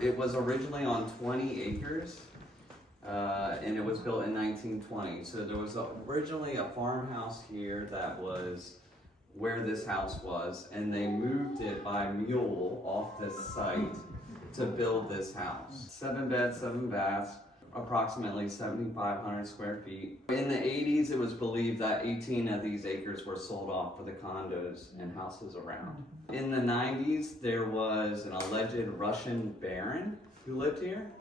It was originally on 20 acres, and it was built in 1920. So there was originally a farmhouse here that was where this house was, and they moved it by mule off this site to build this house. 7 beds, 7 baths, approximately 7,500 square feet. In the 80s, it was believed that 18 of these acres were sold off for the condos and houses around. In the 90s, there was an alleged Russian baron who lived here.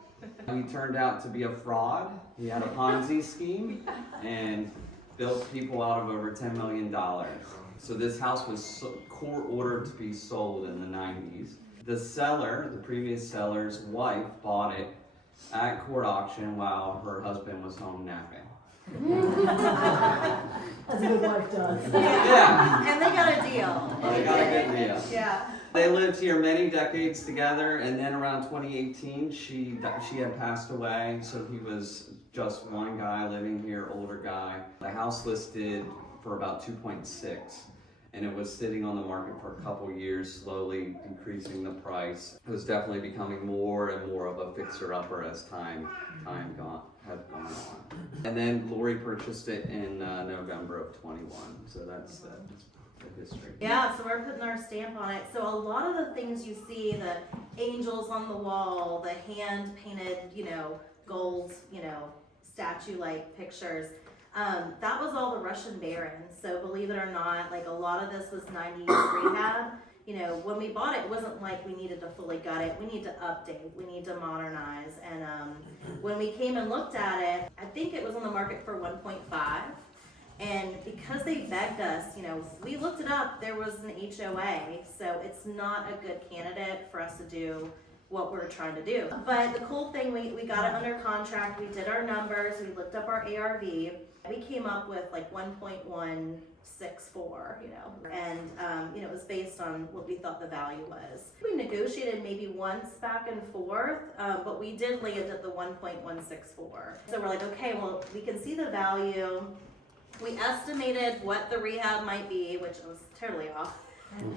He turned out to be a fraud. He had a Ponzi scheme and built people out of over $10 million. So this house was court ordered to be sold in the 90s. The seller, the previous seller's wife, bought it at court auction while her husband was home napping. As a good wife does. Yeah. And they got a deal. They got a good deal. Yeah. They lived here many decades together, and then around 2018, she had passed away, so he was just one guy living here, older guy. The house listed for about 2.6, and it was sitting on the market for a couple years, slowly decreasing the price. It was definitely becoming more and more of a fixer-upper as time had gone on. And then Lori purchased it in November of 21, so that's the history. Yeah, so we're putting our stamp on it. So a lot of the things you see, the angels on the wall, the hand-painted, gold, statue-like pictures, that was all the Russian barons. So believe it or not, like a lot of this was 90s rehab. When we bought it, it wasn't like we needed to fully gut it. We need to update, we need to modernize. And when we came and looked at it, I think it was on the market for 1.5. And because they begged us, we looked it up, there was an HOA, so it's not a good candidate for us to do what we're trying to do. But the cool thing, we got it under contract, we did our numbers, we looked up our ARV, we came up with like 1.164, and it was based on what we thought the value was. We negotiated maybe once back and forth, but we did land at the 1.164. So we're like, okay, well, we can see the value. We estimated what the rehab might be, which was totally off.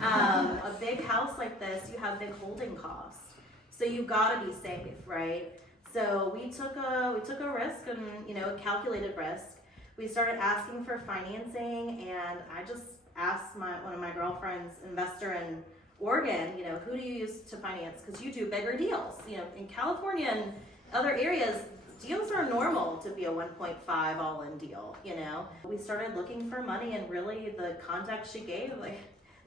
A big house like this, you have big holding costs. So you gotta be safe, right? So we took a risk and, a calculated risk. We started asking for financing, and I just asked one of my girlfriends, investor in Oregon, who do you use to finance? Because you do bigger deals. In California and other areas, deals are normal to be a 1.5 all-in deal, We started looking for money, and really the contacts she gave,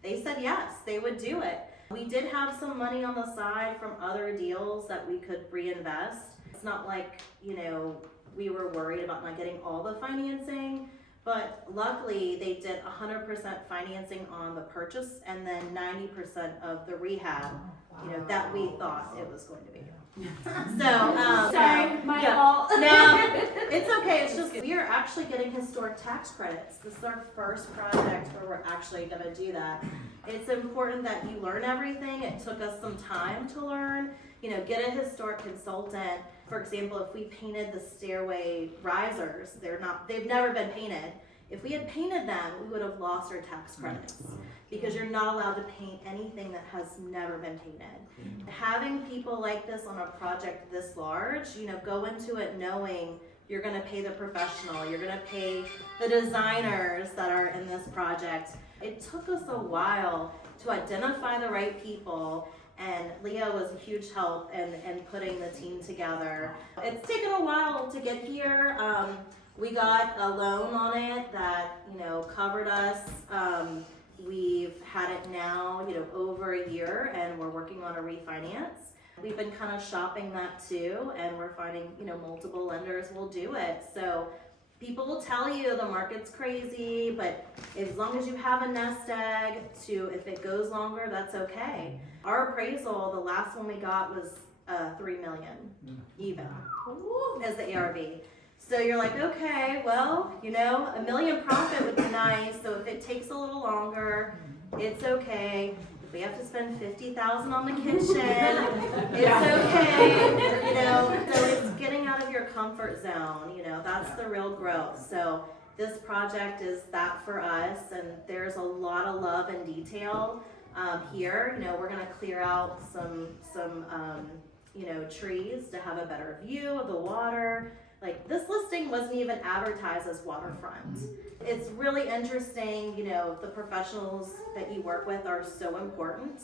they said yes, they would do it. We did have some money on the side from other deals that we could reinvest. It's not like, we were worried about not getting all the financing, but luckily they did 100% financing on the purchase and then 90% of the rehab, that we thought it was going to be. Sorry, my fault. No, it's okay. It's just we are actually getting historic tax credits. This is our first project where we're actually going to do that. It's important that you learn everything. It took us some time to learn. Get a historic consultant. For example, if we painted the stairway risers, they've never been painted. If we had painted them, we would have lost our tax credits because you're not allowed to paint anything that has never been painted. Having people like this on a project this large, go into it knowing you're going to pay the professional, you're going to pay the designers that are in this project. It took us a while to identify the right people, and Leah was a huge help in putting the team together. It's taken a while to get here. We got a loan on it that, covered us. We've had it now, over a year, and we're working on a refinance. We've been kind of shopping that too, and we're finding, multiple lenders will do it. So people will tell you the market's crazy, but as long as you have a nest egg if it goes longer, that's okay. Our appraisal, the last one we got was $3 million even as the ARV. So you're like, okay, well, $1 million profit would be nice. So if it takes a little longer, it's okay. If we have to spend $50,000 on the kitchen, it's okay. So it's getting out of your comfort zone. That's the real growth. So this project is that for us, and there's a lot of love and detail here. We're gonna clear out some trees to have a better view of the water. Like, this listing wasn't even advertised as waterfront. It's really interesting, the professionals that you work with are so important.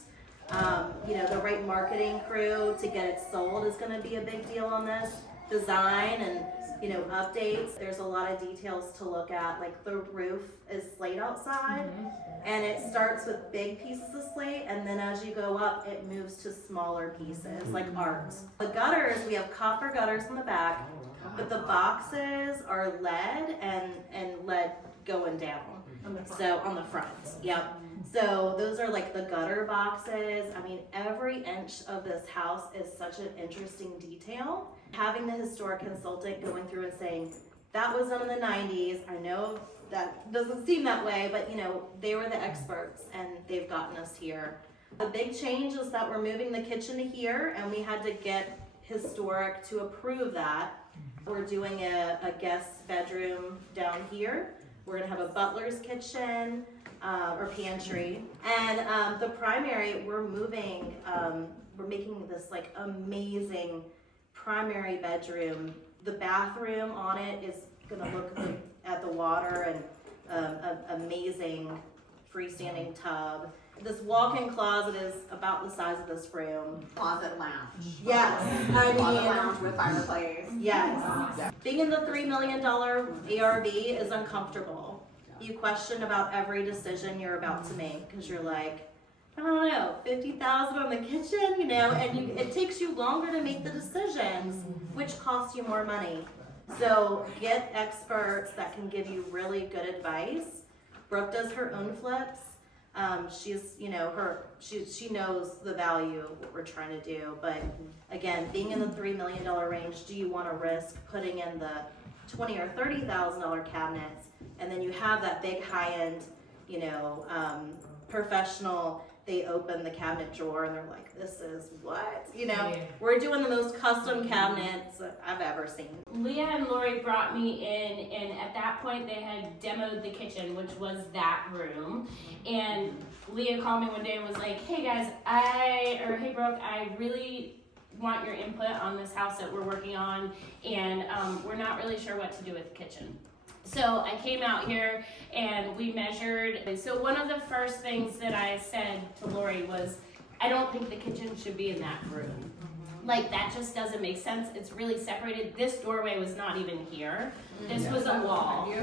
The right marketing crew to get it sold is gonna be a big deal on this. Design and, updates. There's a lot of details to look at, like the roof is slate outside, and it starts with big pieces of slate, and then as you go up, it moves to smaller pieces, like art. The gutters, we have copper gutters in the back, but the boxes are lead and lead going down. So on the front, yep. So those are like the gutter boxes. I mean, every inch of this house is such an interesting detail. Having the historic consultant going through and saying, that was done in the 90s. I know that doesn't seem that way, but they were the experts and they've gotten us here. The big change is that we're moving the kitchen to here, and we had to get historic to approve that. We're doing a guest bedroom down here. We're gonna have a butler's kitchen, or pantry. And the primary, we're making this like amazing primary bedroom. The bathroom on it is gonna look at the water, and amazing freestanding tub. This walk-in closet is about the size of this room. Closet lounge. Yes, Closet lounge with fireplace. Yes. Being in the $3 million ARV is uncomfortable. You question about every decision you're about to make because you're like, I don't know, $50,000 on the kitchen, and it takes you longer to make the decisions, which costs you more money. So get experts that can give you really good advice. Brooke does her own flips. She's, she knows the value of what we're trying to do. But again, being in the $3 million range, do you want to risk putting in the $20,000 or $30,000 cabinets, and then you have that big high-end, professional, they open the cabinet drawer and they're like, this is what? We're doing the most custom cabinets I've ever seen. Leah and Lori brought me in, and at that point they had demoed the kitchen, which was that room. And Leah called me one day and was like, hey guys, hey Brooke, I really want your input on this house that we're working on, and we're not really sure what to do with the kitchen. So I came out here and we measured. So one of the first things that I said to Lori was, I don't think the kitchen should be in that room. Like, that just doesn't make sense. It's really separated. This doorway was not even here. This was a wall.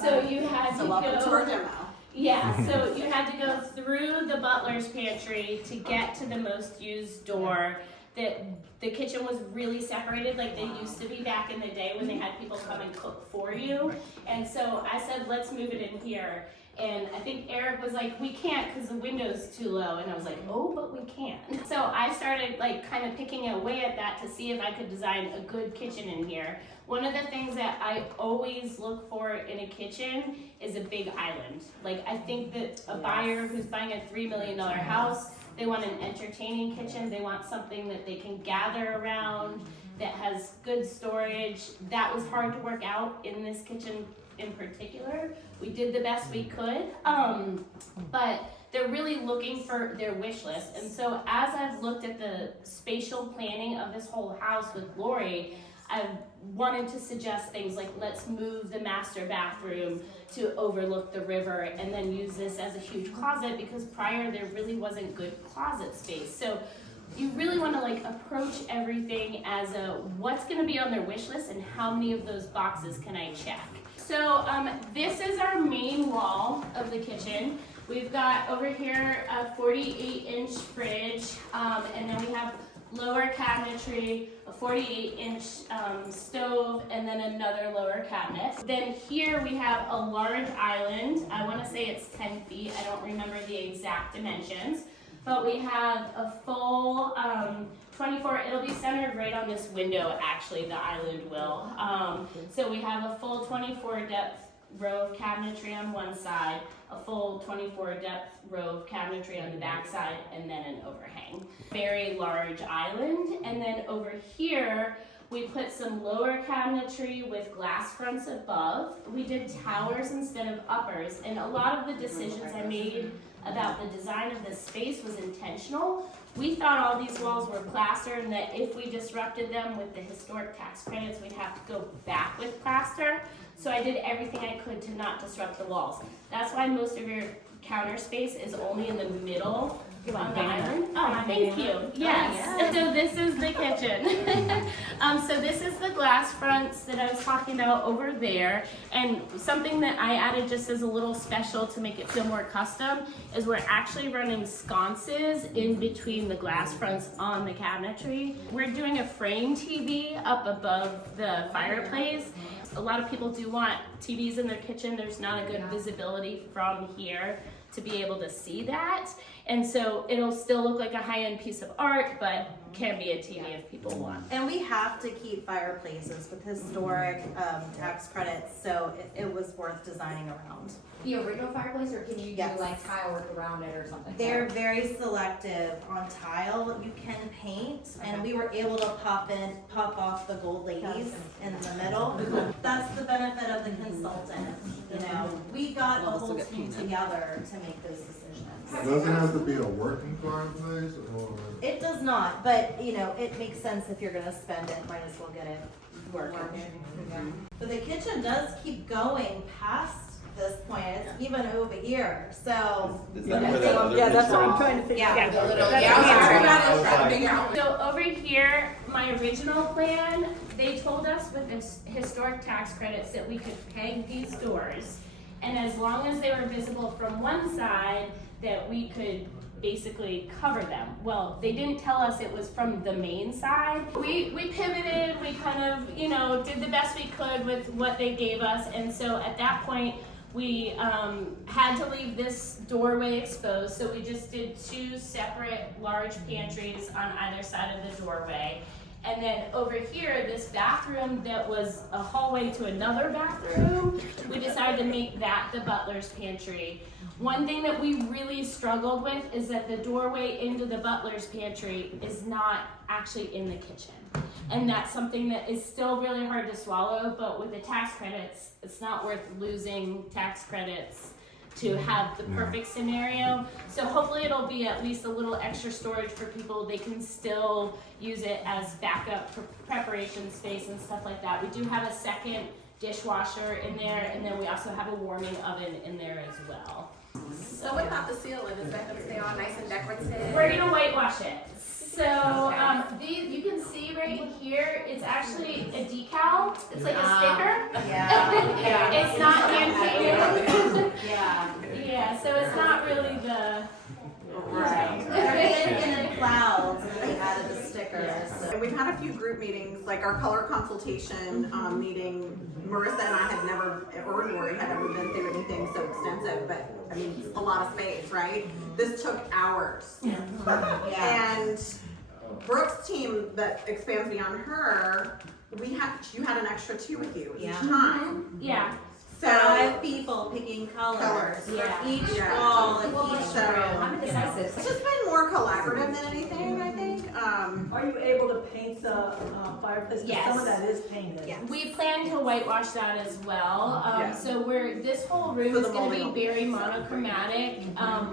So you had to welcome to our go. demo. Yeah, so you had to go through the butler's pantry to get to the most used door. The kitchen was really separated, like they used to be back in the day when they had people come and cook for you. And so I said, let's move it in here. And I think Eric was like, we can't because the window's too low. And I was like, oh, but we can. So I started like kind of picking away at that to see if I could design a good kitchen in here. One of the things that I always look for in a kitchen is a big island. Like, I think that a buyer who's buying a $3 million house, they want an entertaining kitchen. They want something that they can gather around, that has good storage. That was hard to work out in this kitchen in particular. We did the best we could, but they're really looking for their wish list. And so as I've looked at the spatial planning of this whole house with Lori, I've wanted to suggest things like, let's move the master bathroom to overlook the river and then use this as a huge closet, because prior there really wasn't good closet space. So you really want to like approach everything as a what's going to be on their wish list and how many of those boxes can I check. So this is our main wall of the kitchen. We've got over here a 48-inch fridge, and then we have lower cabinetry, a 48-inch stove, and then another lower cabinet. Then here we have a large island. I want to say it's 10 feet. I don't remember the exact dimensions. But we have a full 24, it'll be centered right on this window, actually, the island will. So we have a full 24 depth row of cabinetry on one side, a full 24 depth row of cabinetry on the back side, and then an overhang. Very large island. And then over here, we put some lower cabinetry with glass fronts above. We did towers instead of uppers, and a lot of the decisions I made about the design of this space was intentional, We thought all these walls were plaster and that if we disrupted them with the historic tax credits, we'd have to go back with plaster. So I did everything I could to not disrupt the walls. That's why most of your counter space is only in the middle on the island. Oh, thank you. Yes. So this is the kitchen. So this is the glass fronts that I was talking about over there. And something that I added just as a little special to make it feel more custom is we're actually running sconces in between the glass fronts on the cabinetry. We're doing a frame TV up above the fireplace. A lot of people do want TVs in their kitchen. There's not a good visibility from here to be able to see that. And so it'll still look like a high-end piece of art, but can be a TV if people want. And we have to keep fireplaces with historic tax credits, so it was worth designing around. The original fireplace, or can you do Yes. like tile work around it or something? They're very selective on tile. You can paint, and we were able to pop off the gold ladies in the middle. That's the benefit of the consultant. You know, we got the whole team together to make those decisions. Does it have to be a working fireplace or? It does not, but you know, it makes sense if you're gonna spend it, might as well get it working. But the kitchen does keep going past this point, it's even over here, so. Is that where that other Yeah, that's what I'm picture trying to figure out. Yeah. The little, That's yeah, I was what trying I'm to figure out. So over here, my original plan, they told us with this historic tax credits that we could peg these doors. And as long as they were visible from one side, that we could basically cover them. Well, they didn't tell us it was from the main side. We pivoted, we kind of, you know, did the best we could with what they gave us. And so at that point, we had to leave this doorway exposed. So we just did two separate large pantries on either side of the doorway. And then over here, this bathroom that was a hallway to another bathroom, we decided to make that the butler's pantry. One thing that we really struggled with is that the doorway into the butler's pantry is not actually in the kitchen. And that's something that is still really hard to swallow, but with the tax credits, it's not worth losing tax credits to have the perfect scenario. So hopefully it'll be at least a little extra storage for people. They can still use it as backup for preparation space and stuff like that. We do have a second dishwasher in there, and then we also have a warming oven in there as well. So what about the ceiling? Is that gonna stay on nice and decorative? We're gonna whitewash it. So you can see right here, it's actually a decal. It's like a sticker. Yeah. It's not hand painted. Yeah. Yeah, so it's not really the. Right. And in clouds, and then they added the stickers. So. And we've had a few group meetings, like our color consultation meeting. Marissa and I had never, or Lori had ever been through anything so extensive, but I mean, a lot of space, right? This took hours. Yeah. And Brooke's team that expands beyond her, you had an extra 2 with you each Yeah. time. Yeah. So 5 people picking colors for Yeah. each Yeah. wall and each So, room. I'm indecisive. it's just been more collaborative than anything, I think. Are you able to paint the fireplace? 'Cause Yes. some of that is painted. Yeah. We plan to whitewash that as well. Yeah. So this whole room For is the gonna be molding. very monochromatic,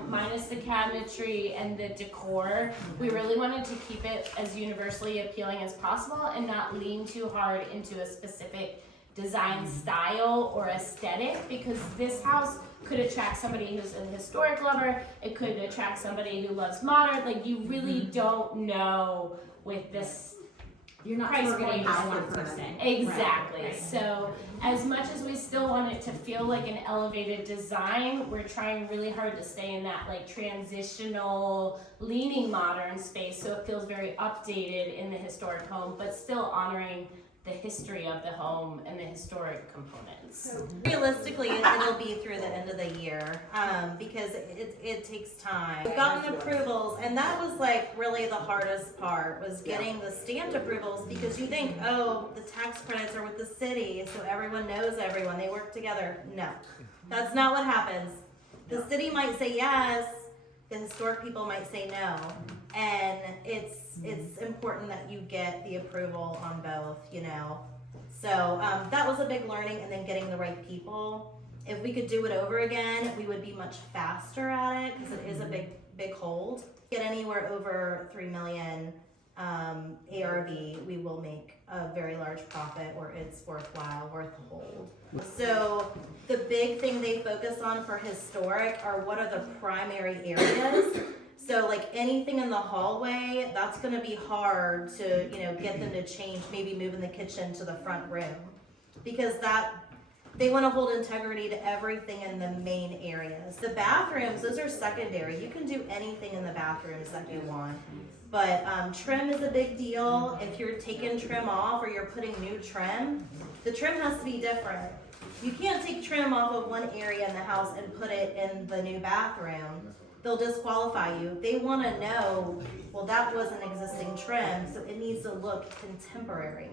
minus the cabinetry and the decor. We really wanted to keep it as universally appealing as possible and not lean too hard into a specific design style or aesthetic, because this house could attract somebody who's an historic lover. It could attract somebody who loves modern. Like, you really don't know with this You're not price targeting point. just one person. Exactly. Right. So as much as we still want it to feel like an elevated design, we're trying really hard to stay in that like transitional, leaning modern space, so it feels very updated in the historic home, but still honoring the history of the home and the historic components. Realistically, it'll be through the end of the year, because it takes time. We've gotten approvals, and that was like really the hardest part, was getting the stamped approvals, because you think, oh, the tax credits are with the city, so everyone knows everyone, they work together. No, that's not what happens. The city might say yes, the historic people might say no, and it's important that you get the approval on both, you know. So that was a big learning, and then getting the right people. If we could do it over again, we would be much faster at it, because it is a big big hold. Get anywhere over 3 million ARV, we will make a very large profit, or it's worth the hold. So the big thing they focus on for historic are what are the primary areas. So like anything in the hallway, that's gonna be hard to, get them to change, maybe moving the kitchen to the front room. Because they wanna hold integrity to everything in the main areas. The bathrooms, those are secondary. You can do anything in the bathrooms that you want. But trim is a big deal. If you're taking trim off or you're putting new trim, the trim has to be different. You can't take trim off of one area in the house and put it in the new bathroom. They'll disqualify you. They want to know, well, that was an existing trim, so it needs to look contemporary.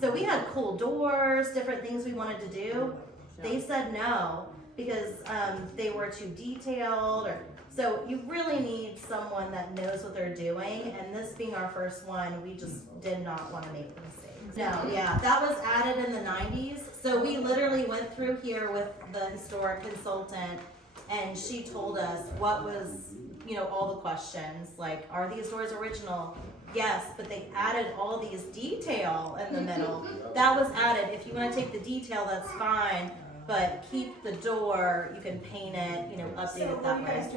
So we had cool doors, different things we wanted to do. They said no because they were too detailed. So you really need someone that knows what they're doing. And this being our first one, we just did not want to make mistakes. No, yeah, that was added in the 90s. So we literally went through here with the historic consultant, and she told us what was, all the questions, like, are these doors original? Yes, but they added all these detail in the middle. That was added. If you want to take the detail, that's fine, but keep the door, you can paint it, update it that way.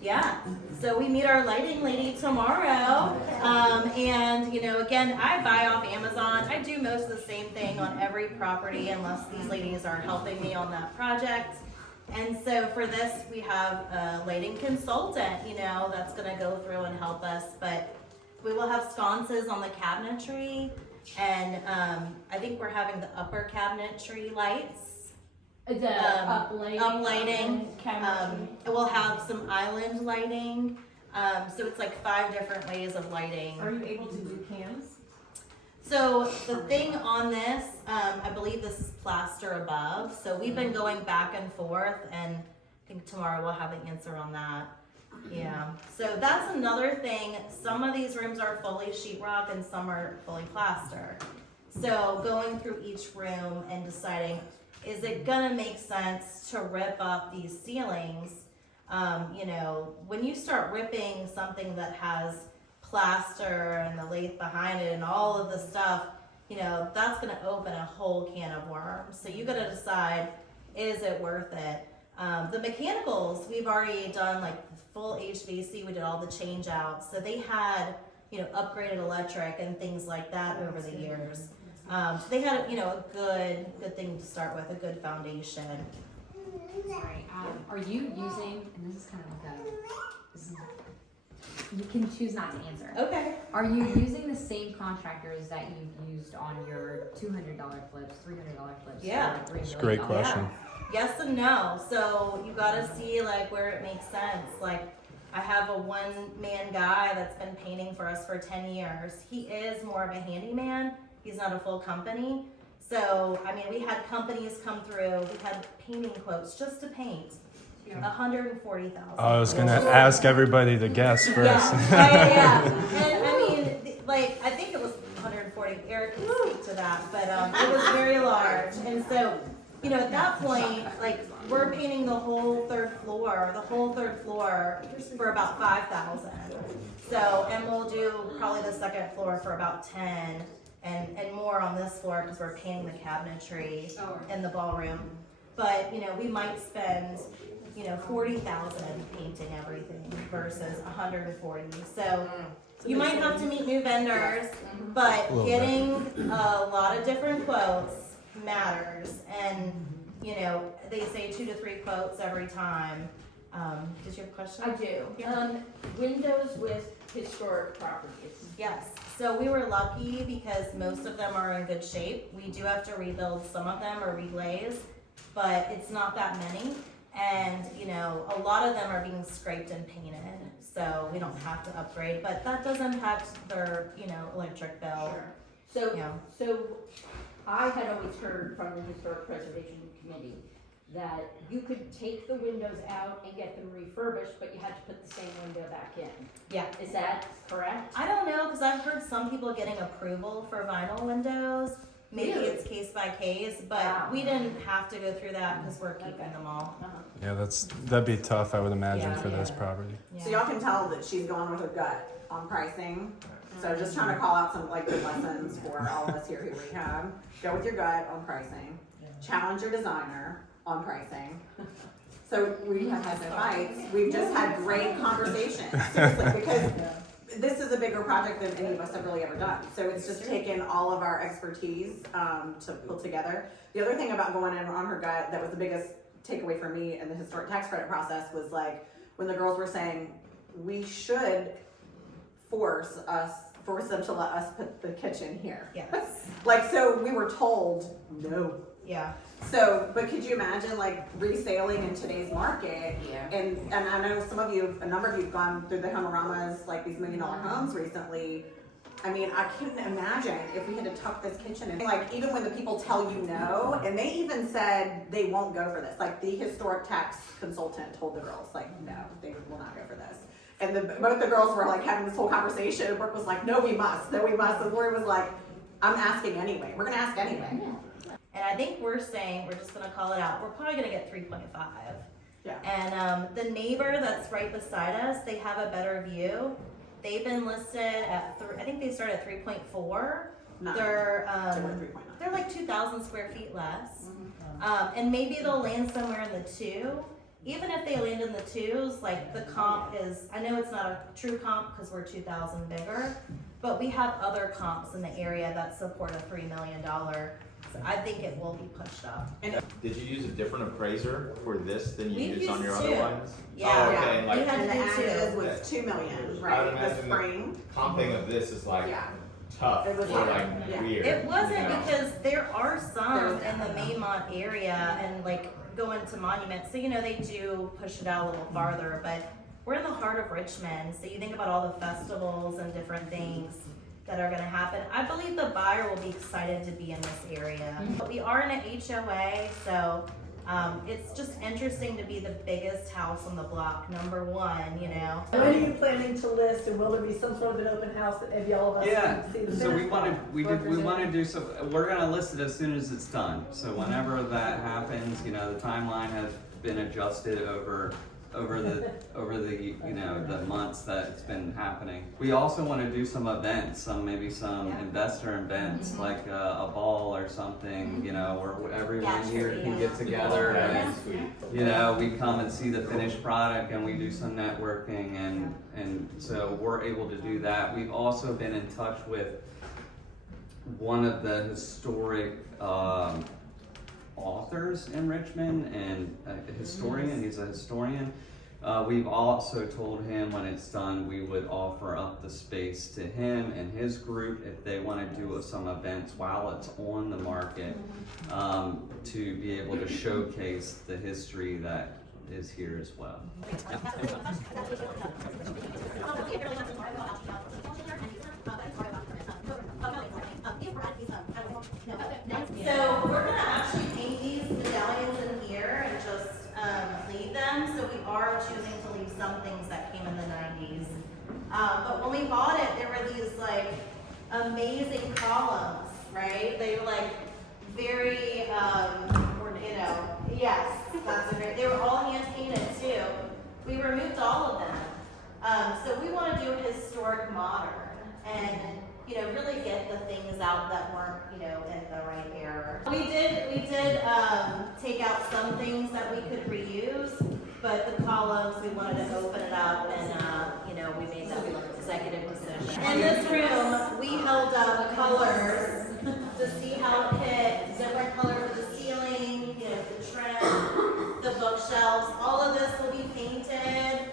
Yeah, so we meet our lighting lady tomorrow, and again, I buy off Amazon. I do most of the same thing on every property unless these ladies are helping me on that project. And so for this, we have a lighting consultant, that's gonna go through and help us, but we will have sconces on the cabinetry, and I think we're having the upper cabinetry lights. The uplighting. We'll have some island lighting, so it's like 5 different ways of lighting. Are you able to do cans? So the thing on this, I believe this is plaster above. So we've been going back and forth, and I think tomorrow we'll have an answer on that. Yeah. So that's another thing. Some of these rooms are fully sheetrock and some are fully plaster. So going through each room and deciding, is it gonna make sense to rip up these ceilings? When you start ripping something that has plaster and the lathe behind it and all of the stuff, that's gonna open a whole can of worms. So you gotta decide, is it worth it? The mechanicals, we've already done like full HVAC, we did all the change outs. So they had, upgraded electric and things like that over the years. So they had, a good thing to start with, a good foundation. Sorry, are you using, and this is kind of like you can choose not to answer. Okay. Are you using the same contractors that you've used on your $200 flips, $300 flips? Yeah. That's a great question. Yes and no. So you gotta see like where it makes sense. Like I have a one-man guy that's been painting for us for 10 years. He is more of a handyman. He's not a full company. So, we had companies come through. We had painting quotes just to paint. $140,000. I was gonna ask everybody to guess first. Yeah. And I think it was 140. Eric can speak to that, but it was very large. And so, at that point, we're painting the whole third floor for about $5,000. So, and we'll do probably the second floor for about 10, and more on this floor because we're painting the cabinetry in the ballroom. But we might spend 40,000 painting everything versus 140. So you might have to meet new vendors, but getting a lot of different quotes matters. And they say 2 to 3 quotes every time. Did you have a question? I do. Yeah. Windows with historic properties. Yes. So we were lucky because most of them are in good shape. We do have to rebuild some of them or reglaze, but it's not that many. And, a lot of them are being scraped and painted, so we don't have to upgrade, but that does impact their, electric bill. Sure. So I had always heard from the Historic Preservation Committee that you could take the windows out and get them refurbished, but you had to put the same window back in. Yeah. Is that correct? I don't know, because I've heard some people getting approval for vinyl windows. maybe it's case by case, but we didn't have to go through that because we're keeping them all. Yeah, that'd be tough, I would imagine, Yeah. for this property. So y'all can tell that she's going with her gut on pricing. So just trying to call out some like good lessons for all of us here who rehab. Go with your gut on pricing. Challenge your designer on pricing. So we have had no fights. We've just had great conversations, seriously, because this is a bigger project than any of us have really ever done. So it's just taken all of our expertise to pull together. The other thing about going in on her gut that was the biggest takeaway for me in the historic tax credit process was like when the girls were saying we should force them to let us put the kitchen here. Yes. Like, so we were told no. Yeah. So, but could you imagine like reselling in today's market? Yeah. And I know a number of you have gone through the Homoramas, like these $1 million homes recently. I mean, I couldn't imagine if we had to tuck this kitchen in. Like, even when the people tell you no, and they even said they won't go for this. Like, the historic tax consultant told the girls, like, no, they will not go for this. And both the girls were like having this whole conversation. And Brooke was like, no, we must. No, we must. And Lori was like, I'm asking anyway. We're going to ask anyway. And I think we're saying, we're just gonna call it out, we're probably gonna get 3.5. Yeah. And the neighbor that's right beside us, they have a better view. They've been listed at, I think they start at 3.4. No. They're, They were 3.9. they're like 2,000 square feet less. And maybe they'll land somewhere in the 2. Even if they land in the 2s, like the comp is, I know it's not a true comp because we're 2,000 bigger, but we have other comps in the area that support a $3 million. So I think it will be pushed up. Did you use a different appraiser for this than you We've used on your used other two. ones? Yeah. Oh, okay. Yeah. And like We had And the to do as two. was 2 million, I would right? The imagine the frame. comping of this is like Yeah. tough It was or hard. like Yeah. weird. It wasn't you know? because there are some There was- in the Maymont area and like going to Monument. So, you know, they do push it out a little farther, but we're in the heart of Richmond. So you think about all the festivals and different things that are gonna happen. I believe the buyer will be excited to be in this area. But we are in an HOA, so it's just interesting to be the biggest house on the block, number 1, you know. When are you planning to list, and will there be some sort of an open house that maybe all of us Yeah, can see the so we finished wanna, product? we wanna do some, we're gonna list it as soon as it's done. So whenever that happens, you know, the timeline has been adjusted over the, you know, the months that it's been happening. We also wanna do some events, maybe some investor events, like a ball or something, you know, where everyone here can get together and, you know, we come and see the finished product and we do some networking and so we're able to do that. We've also been in touch with one of the historic authors in Richmond and a historian, he's a historian. We've also told him when it's done, we would offer up the space to him and his group if they want to do some events while it's on the market, to be able to showcase the history that is here as well. So we're gonna actually paint these medallions in here and just leave them. So we are choosing to leave some things that came in the 90s. But when we bought it, there were these like amazing columns, right? They were like very, you know, yes, that's a great. They were all hand painted too. We removed all of them. So we want to do historic modern and, you know, really get the things out that weren't, you know, in the right era. We did take out some things that we could reuse, but the columns, we wanted to open it up and, you know, we made that executive decision. In this room, we held up colors to see how it hit, different colors of the ceiling, you know, the trim, the bookshelves, all of this will be painted.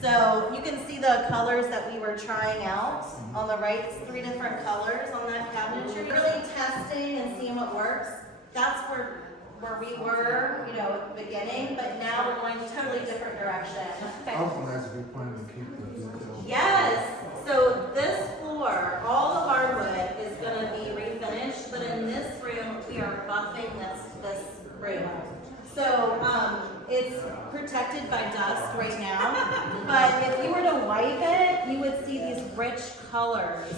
So you can see the colors that we were trying out on the right. It's 3 different colors on that cabinetry. Really testing and seeing what works. That's where we were, you know, at the beginning, but now we're going a totally different direction. Also, that's a good plan to keep the details. Yes. So this floor, all the hardwood is going to be refinished, but in this room, we are buffing this room. So it's protected by dust right now, but if you were to wipe it, you would see these rich colors.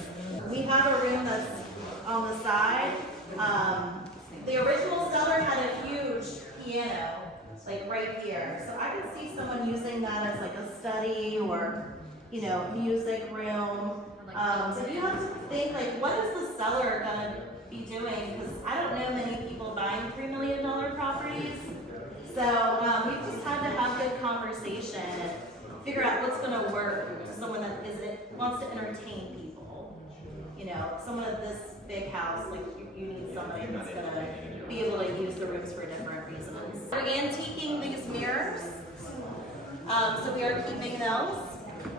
We have a room that's on the side The original seller had a huge piano, like right here. So I could see someone using that as like a study or, you know, music room. So you have to think like, what is the seller gonna be doing? Because I don't know many people buying $3 million properties. So we just had to have good conversation and figure out what's gonna work for someone that wants to entertain people. You know, someone at this big house, like you need somebody that's gonna be able to use the rooms for different reasons. We're antiquing these mirrors, so we are keeping those.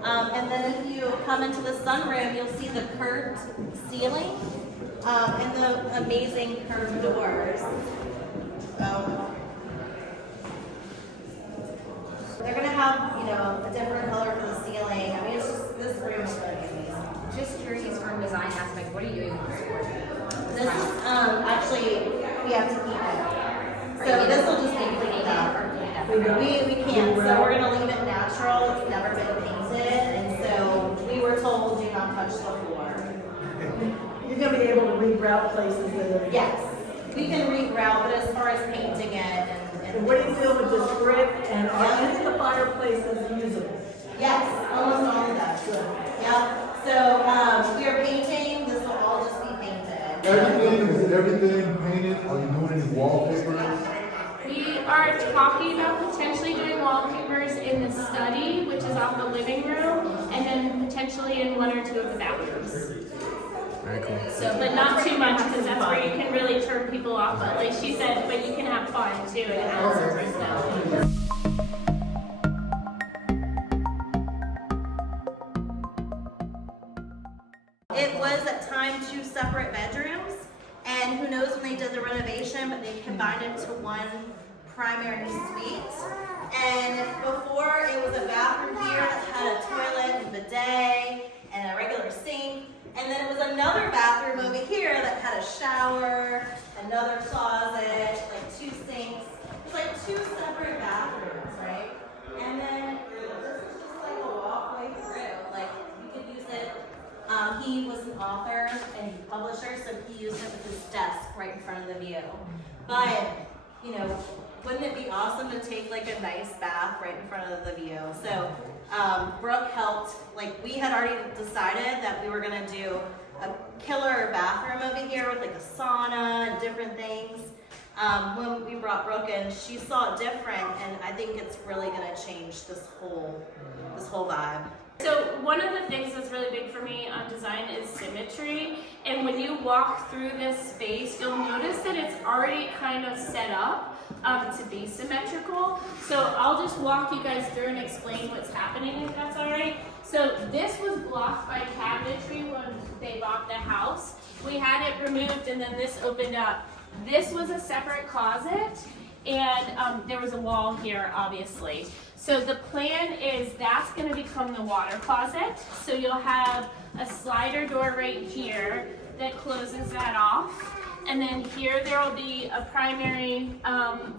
And then if you come into the sunroom, you'll see the curved ceiling and the amazing curved doors. They're gonna have, you know, a different color for the ceiling. I mean, it's just, this room is gonna be amazing. Just curious from a design aspect, what are you doing with this board? This is, actually, we have to keep it. So this will just be cleaned up. We can't, so we're gonna leave it natural. It's never been painted, and so we were told do not touch the floor. You're gonna be able to reroute places that are. Yes, we can regrout, but as far as painting it And what do you feel with this brick and are any of the fireplaces usable? yes, almost all of that. Yep. So we are painting. This will all just be painted. Is everything painted? Are you doing any wallpapers? We are talking about potentially doing wallpapers in the study, which is off the living room, and then potentially in one or two of the bathrooms. Very cool. So, but not too much, because that's where you can really turn people off. But like she said, but you can have fun too and have service though. It was at time 2 separate bedrooms, and who knows when they did the renovation, but they combined it to one primary suite. And before, it was a bathroom here that had a toilet and bidet and a regular sink. And then it was another bathroom over here that had a shower, another closet, like 2 sinks. It's like 2 separate bathrooms, right? And then this is just like a walkway through. Like, you could use it. He was an author and publisher, so he used it with his desk right in front of the view. But, you know, wouldn't it be awesome to take like a nice bath right in front of the view? So Brooke helped, like we had already decided that we were gonna do a killer bathroom over here with like a sauna and different things. When we brought Brooke in, she saw it different, and I think it's really gonna change this whole vibe. So one of the things that's really big for me on design is symmetry. And when you walk through this space, you'll notice that it's already kind of set up to be symmetrical. So I'll just walk you guys through and explain what's happening, if that's all right. So this was blocked by cabinetry when they bought the house. We had it removed and then this opened up. This was a separate closet, and there was a wall here, obviously. So the plan is that's going to become the water closet. So you'll have a slider door right here that closes that off. And then here there will be a primary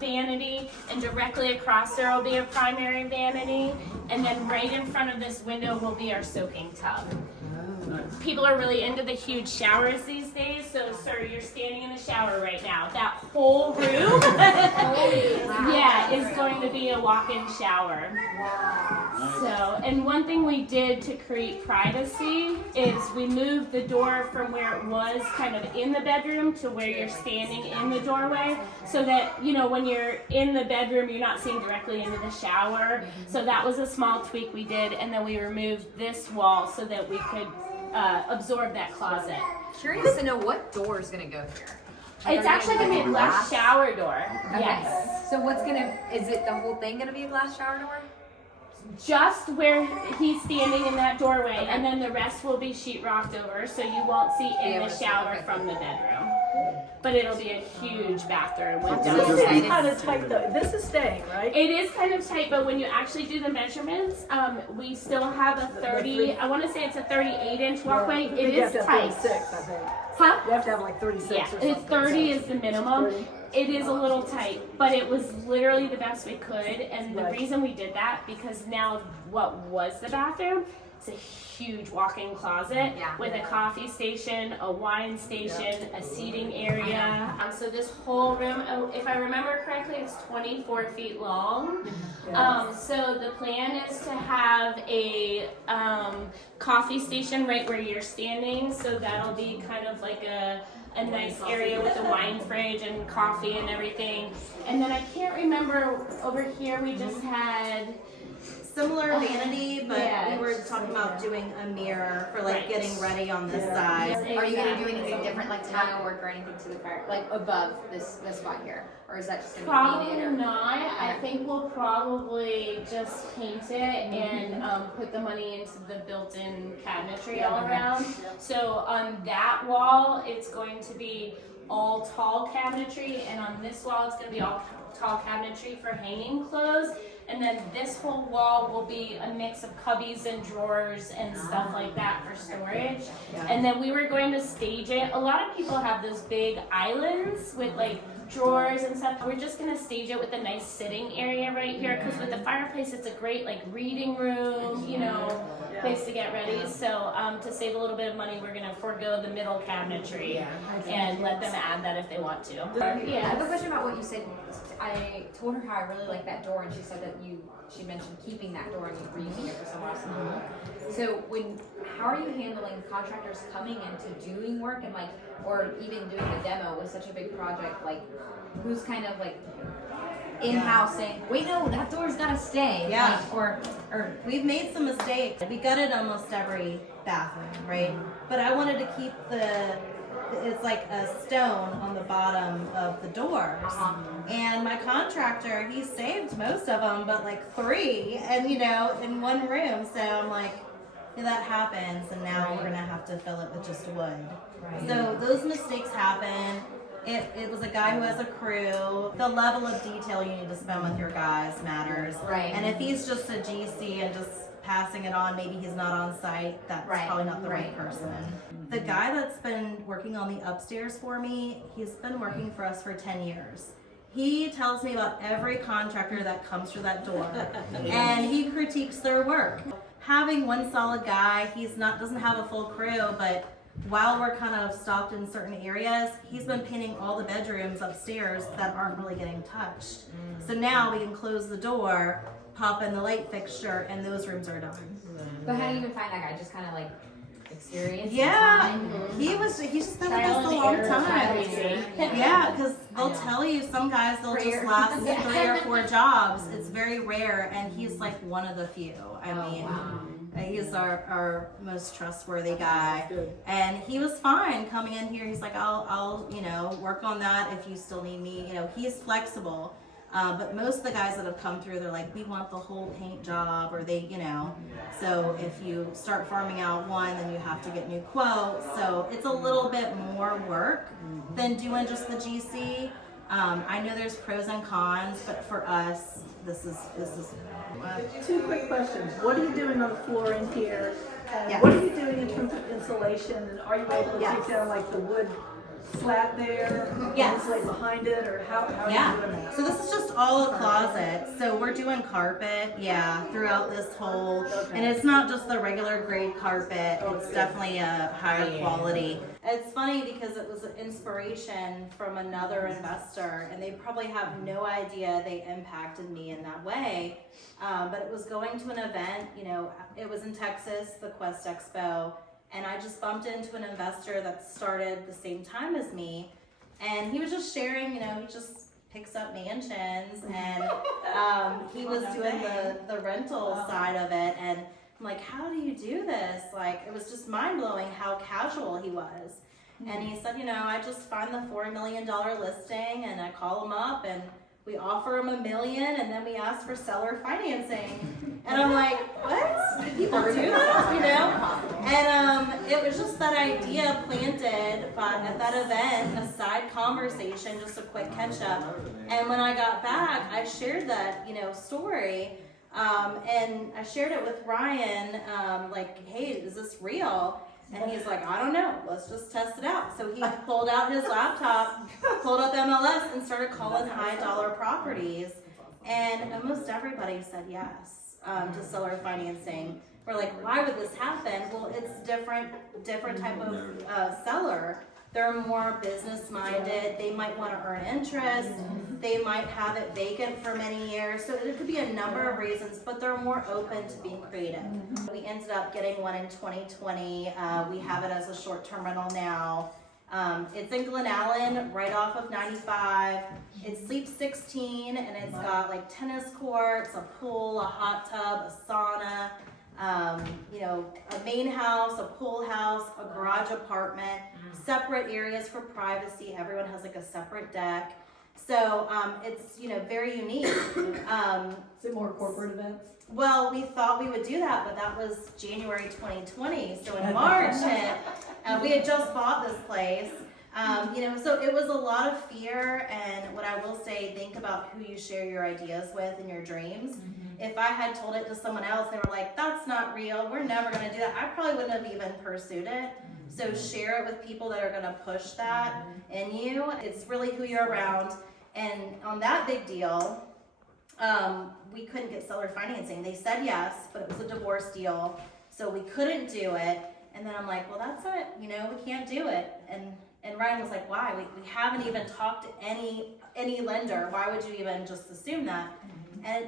vanity, and directly across there will be a primary vanity. And then right in front of this window will be our soaking tub. People are really into the huge showers these days, so sir, you're standing in the shower right now. That whole room, yeah, is going to be a walk-in shower. So, and one thing we did to create privacy is we moved the door from where it was kind of in the bedroom to where you're standing in the doorway, so that, you know, when you're in the bedroom, you're not seeing directly into the shower. So that was a small tweak we did, and then we removed this wall so that we could absorb that closet. Curious to know what door is gonna go here. It's actually gonna be a glass shower door. Okay. Yes. So what's gonna, is it the whole thing gonna be a glass shower door? Just where he's standing in that doorway, and then the rest will be sheetrocked over, so you won't see in the shower from the bedroom. But it'll be a huge bathroom with This is kind of tight though. This is staying, right? It is kind of tight, but when you actually do the measurements, we still have a 30, I want to say it's a 38-inch walkway. Well, it you is have to have tight. 36, I think. Huh? You have to have like 36 Yeah, or something. it's 30 is the minimum. 30. It is a little tight, but it was literally the best we could. And the Right. reason we did that, because now what was the bathroom It's a huge walk-in closet with a coffee station, a wine station, a seating area. So this whole room, if I remember correctly, it's 24 feet long. So the plan is to have a coffee station right where you're standing. So that'll be kind of like a nice area with a wine fridge and coffee and everything. And then I can't remember, over here we just had Similar vanity, but we were talking about doing a mirror for like getting ready on this side. Are you gonna do anything different, like tile work or anything to the fire, like above this spot here, or is that just gonna be Probably painted? Or? not. I think we'll probably just paint it and put the money into the built-in cabinetry all around. So on that wall, it's going to be all tall cabinetry, and on this wall, it's going to be all tall cabinetry for hanging clothes. And then this whole wall will be a mix of cubbies and drawers and stuff like that for storage. And then we were going to stage it. A lot of people have those big islands with like drawers and stuff. We're just gonna stage it with a nice sitting area right here, because with the fireplace, it's a great like reading room, you know, place to get ready. So to save a little bit of money, we're gonna forego the middle cabinetry and let them add that if they want to. I have a question about what you said. I told her how I really like that door, and she said that she mentioned keeping that door and you were using it for somewhere else in the home. So how are you handling contractors coming in to doing work and like, or even doing the demo with such a big project? Like, who's kind of like in-house saying, wait, no, that door's gotta stay. Yeah. Like, or We've made some mistakes. We gutted almost every bathroom, right? But I wanted to keep it's like a stone on the bottom of the doors. And my contractor, he saved most of them, but like 3, and you know, in one room. So I'm like, yeah, that happens, and now we're gonna have to fill it with just wood. So those mistakes happen. It was a guy who has a crew. The level of detail you need to spend with your guys matters. And if he's just a GC and just passing it on, maybe he's not on site, that's probably not the right person. The guy that's been working on the upstairs for me, he's been working for us for 10 years. He tells me about every contractor that comes through that door, and he critiques their work. Having one solid guy, doesn't have a full crew, but while we're kind of stopped in certain areas, he's been painting all the bedrooms upstairs that aren't really getting touched. So now we can close the door, pop in the light fixture, and those rooms are done. but how do you even find that guy? Just kind of like experience? Yeah, he's just been with us a long time. Yeah, because they'll tell you some guys they'll just last 3 or 4 jobs. It's very rare, and he's like one of the few. I mean, he's our most trustworthy guy, and he was fine coming in here. He's like, I'll work on that if you still need me. You know, he's flexible. But most of the guys that have come through, they're like, we want the whole paint job, or they, so if you start farming out one, then you have to get new quotes. So it's a little bit more work than doing just the GC. I know there's pros and cons, but for us, this is. 2 quick questions. What are you doing on the floor in here? And what are you doing in terms of insulation? And are you able to take down like the wood slat there? Insulate behind it, or how are you doing that? So this is just all a closet. So we're doing carpet, throughout this whole, and it's not just the regular grade carpet. It's definitely a higher quality. It's funny because it was an inspiration from another investor, and they probably have no idea they impacted me in that way. But it was going to an event, it was in Texas, the Quest Expo, and I just bumped into an investor that started the same time as me, and he was just sharing, he just picks up mansions, and he was doing the rental side of it, and I'm like, how do you do this? Like, it was just mind-blowing how casual he was. And he said, I just find the $4 million listing, and I call him up, and we offer him $1 million, and then we ask for seller financing. And I'm like, what? Do people do that? And it was just that idea planted at that event, a side conversation, just a quick catch up. And when I got back, I shared that, story. And I shared it with Ryan, like, hey, is this real? And he's like, I don't know, let's just test it out. So he pulled out his laptop, pulled up MLS, and started calling high dollar properties. And almost everybody said yes to seller financing. We're like, why would this happen? Well, it's different type of seller. They're more business minded. They might want to earn interest. They might have it vacant for many years. So it could be a number of reasons, but they're more open to being creative. We ended up getting one in 2020. We have it as a short-term rental now. It's in Glen Allen, right off of 95. It sleeps 16, and it's got like tennis courts, a pool, a hot tub, a sauna, a main house, a pool house, a garage apartment, separate areas for privacy. Everyone has like a separate deck. So it's very unique. Is it more corporate events? Well, we thought we would do that, but that was January 2020. So in March, we had just bought this place. So it was a lot of fear. And what I will say, think about who you share your ideas with and your dreams. If I had told it to someone else, they were like, that's not real, we're never going to do that, I probably wouldn't have even pursued it. So share it with people that are going to push that in you. It's really who you're around. And on that big deal, we couldn't get seller financing. They said yes, but it was a divorce deal, so we couldn't do it. And then I'm like, well, that's it, we can't do it. And Ryan was like, why? We haven't even talked to any lender. Why would you even just assume that? And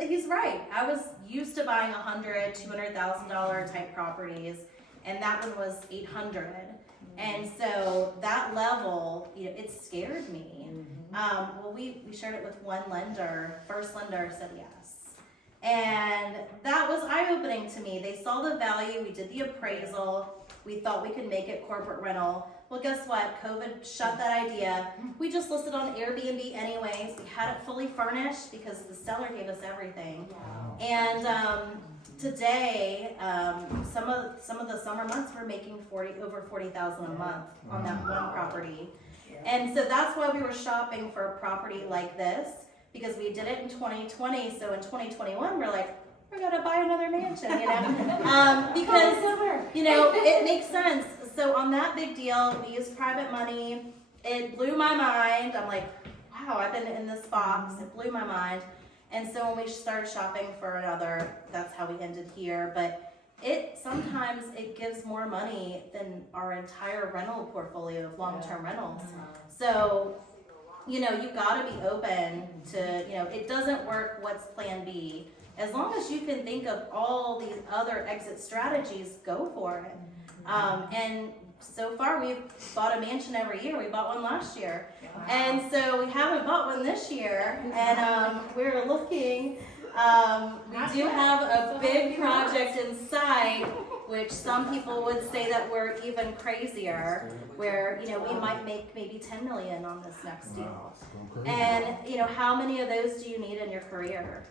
he's right. I was used to buying $100,000, $200,000 type properties, and that one was $800,000. And so that level, it scared me. Well, we shared it with one lender. First lender said yes. And that was eye-opening to me. They saw the value. We did the appraisal. We thought we could make it corporate rental. Well, guess what? COVID shut that idea. We just listed on Airbnb anyways. We had it fully furnished because the seller gave us everything. And today, some of the summer months we're making over $40,000 a month on that one property. And so that's why we were shopping for a property like this, because we did it in 2020. So in 2021, we're like, we're gonna buy another mansion, because it makes sense. So on that big deal, we used private money. It blew my mind. I'm like, wow, I've been in this box. It blew my mind. And so when we started shopping for another, that's how we ended here. But sometimes it gives more money than our entire rental portfolio of long-term rentals. So, you gotta be open to, it doesn't work, what's plan B? As long as you can think of all these other exit strategies, go for it. And so far we've bought a mansion every year. We bought one last year. And so we haven't bought one this year. And we're looking, we do have a big project in sight, which some people would say that we're even crazier, where, we might make maybe $10 million on this next deal. And, how many of those do you need in your career?